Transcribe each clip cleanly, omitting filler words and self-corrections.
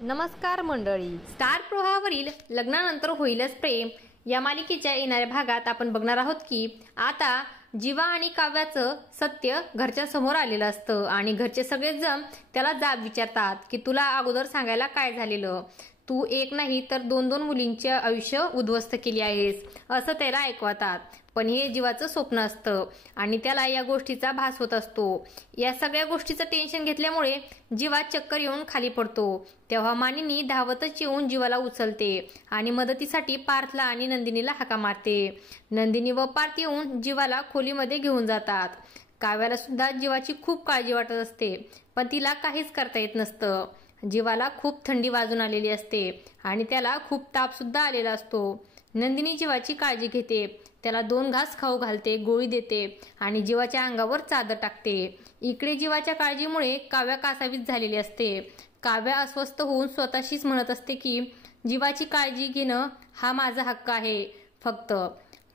नमस्कार मंडळी, स्टार प्रवाहावरील लग्नानंतर होईलच प्रेम या मालिकेच्या येणाऱ्या भागात आपण बघणार आहोत की आता जीवा आणि काव्याचं सत्य घरच्या समोर आलेलं असतं आणि घरचे सगळेच जण त्याला जाब विचारतात की तुला अगोदर सांगायला काय झालेलं, तू एक नाही तर दोन दोन मुलींचे आयुष्य उद्ध्वस्त केली आहेस असं त्याला ऐकवतात। पण हे जीवाचं स्वप्न असतं आणि त्याला या गोष्टीचा भास होत असतो। या सगळ्या गोष्टीचं टेन्शन घेतल्यामुळे जीवा चक्कर येऊन खाली पडतो। तेव्हा मानिनी धावतच येऊन जीवाला उचलते आणि मदतीसाठी पार्थला आणि नंदिनीला हाका मारते। नंदिनी व पार्थ येऊन जीवाला खोलीमध्ये घेऊन जातात। काव्याला सुद्धा जीवाची खूप काळजी वाटत असते, पण तिला काहीच करता येत नसतं। जीवाला खूप थंडी वाजून आलेली असते आणि त्याला खूप ताप सुद्धा आलेला असतो। नंदिनी जीवाची काळजी घेते, त्याला 2 घास खाऊ घालते, गोळी देते आणि जीवाच्या अंगावर चादर टाकते। इकडे जीवाच्या काळजीमुळे काव्या कासावीस झालेली असते। काव्या अस्वस्थ होऊन स्वतःशीच म्हणत असते की जीवाची काळजी घेणं हा माझा हक्क आहे फक्त,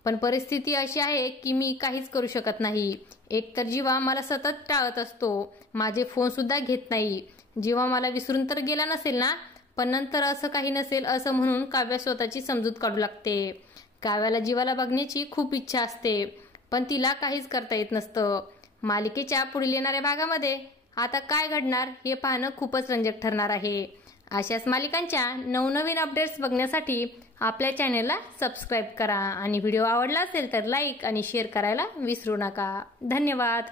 पण परिस्थिती अशी आहे की मी काहीच करू शकत नाही। एकतर जीवा मला सतत टाळत असतो, माझे फोन सुद्धा घेत नाही। जीवा मला विसरून तर गेला नसेल ना, पण नंतर असं काही नसेल असं म्हणून काव्या स्वतःची समजूत काढू लागते। काव्याला जीवाला बघण्याची खूप इच्छा असते, पण तिला काहीच करता येत नसतं। मालिकेच्या पुढील येणाऱ्या भागामध्ये आता काय घडणार हे पाहणं खूपच रंजक ठरणार आहे। अशाच मालिकांच्या नवनवीन अपडेट्स बघण्यासाठी आपल्या चॅनलला सबस्क्राईब करा आणि व्हिडिओ आवडला असेल तर लाईक आणि शेअर करायला विसरू नका। धन्यवाद।